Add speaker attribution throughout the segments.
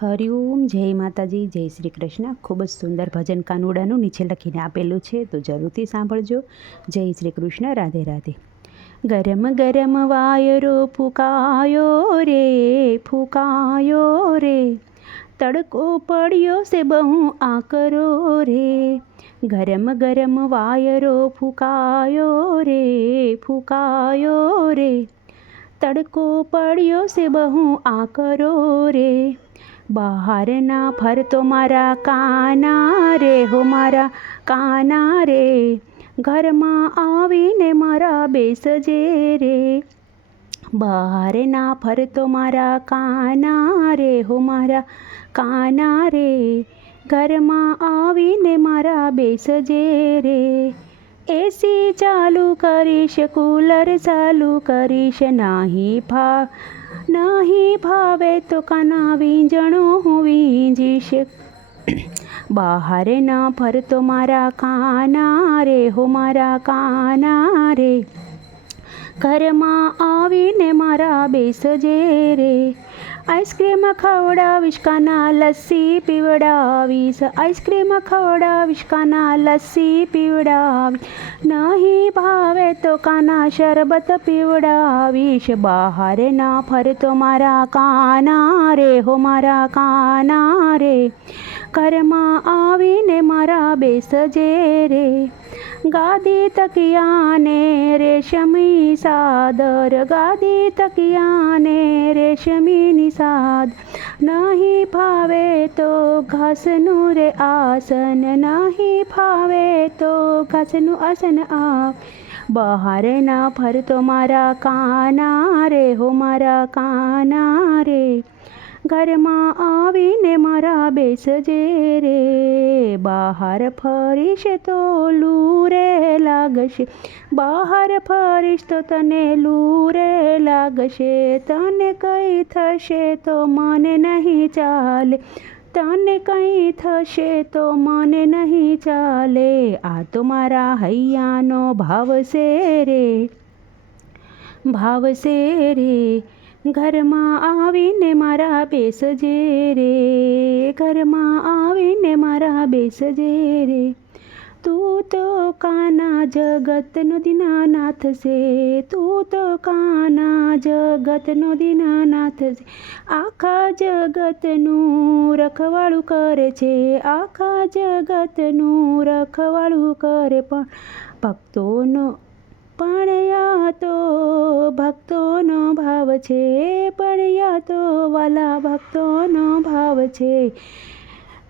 Speaker 1: હરિઓમ જય માતાજી, જય શ્રી કૃષ્ણ. ખૂબ જ સુંદર ભજન કાનુડાનું નીચે લખીને આપેલું છે, તો જરૂરથી સાંભળજો. જય શ્રી કૃષ્ણ, રાધે રાધે. ગરમ ગરમ વાયરો ફૂંકાયો રે ફૂંકાયો રે. તડકો પડ્યો છે બહુ આકરો રે. ગરમ ગરમ વાયરો ફૂંકાયો રે ફૂંકાયો રે. તડકો પડ્યો છે બહુ આકરો રે. બહારના ફરતો મારા કાના રે, હો મારા કાના રે. ઘરમાં આવીને મારા બેસજે રે. બહારના ફરતો મારા કાના રે, હો મારા કાના રે. ઘરમાં આવીને મારા બેસજે રે. એસી ચાલુ કરીશ, કૂલર ચાલુ કરીશ, નાહી ફા નહીં ભાવે તો કાના વીંજણો હું વીંજીશ. બહાર ના ફરતો મારા કાના રે, હો મારા કાના રે. ઘરમાં આવીને મારા બેસજે રે. આઈસ્ક્રીમ ખવડાવીશ કાના લસ્સી પીવડાવીશ. આઈસ્ક્રીમ ખવડાવીશ કાના લસ્સી પીવડાવીશ. નહીં ભાવે તો કાના શરબત પીવડાવીશ. બહાર ના ફરતો મારા કાના રે, હો મારા કાના રે. ઘરમાં આવીને મારા બેસજે રે. ગાદી તકિયાને રેશમી સાદર ગાદી તકિયાને રેશમીની સાદ. નહીં ફાવે તો ઘાસનું રે આસન, નહીં ફાવે તો ઘાસનું આસન આ બહાર ના ફરતો મારા કાના રે, હો મારા કાના રે. ઘરમાં આવીને મારા બેસજે રે, બહાર ફરીશ તો લૂરે લાગશે. બહાર ફરીશ તો તને લૂરે લાગશે. તને કંઈ થશે તો મને નહીં ચાલે. તને કંઈ થશે તો મને નહીં ચાલે. આ તો મારા હૈયાનો ભાવ છે રે ભાવશે રે. ઘરમાં આવીને મારા બેસજે રે, ઘરમાં આવીને મારા બેસજે રે. તું તો કાના જગતનો દીનાનાથ છે, તું તો કાના જગતનો દીનાનાથ છે. આખા જગતનું રખવાળું કરે છે, આખા જગતનું રખવાળું કરે પણ ભક્તોનો પણ યા તો ભક્તોનો ભાવ છે પણ યા તો વાલા ભક્તોનો ભાવ છે.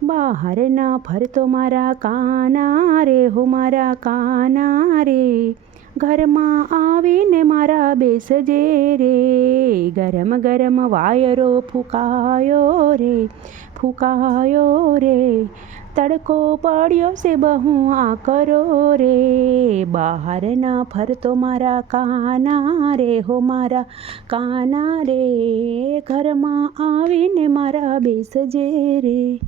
Speaker 1: બહારના ફરતો મારા કાના રે, હો મારા કાના રે. ઘરમાં આવીને મારા બેસજે રે. ગરમ ગરમ વાયરો ફૂંકાયો રે ફૂંકાયો રે. તડકો પડ્યો છે બહુ આ કરો રે. બહાર ના ફરતો મારા કાના રે, હો મારા કાના રે. ઘરમાં આવીને મારા બેસજે રે.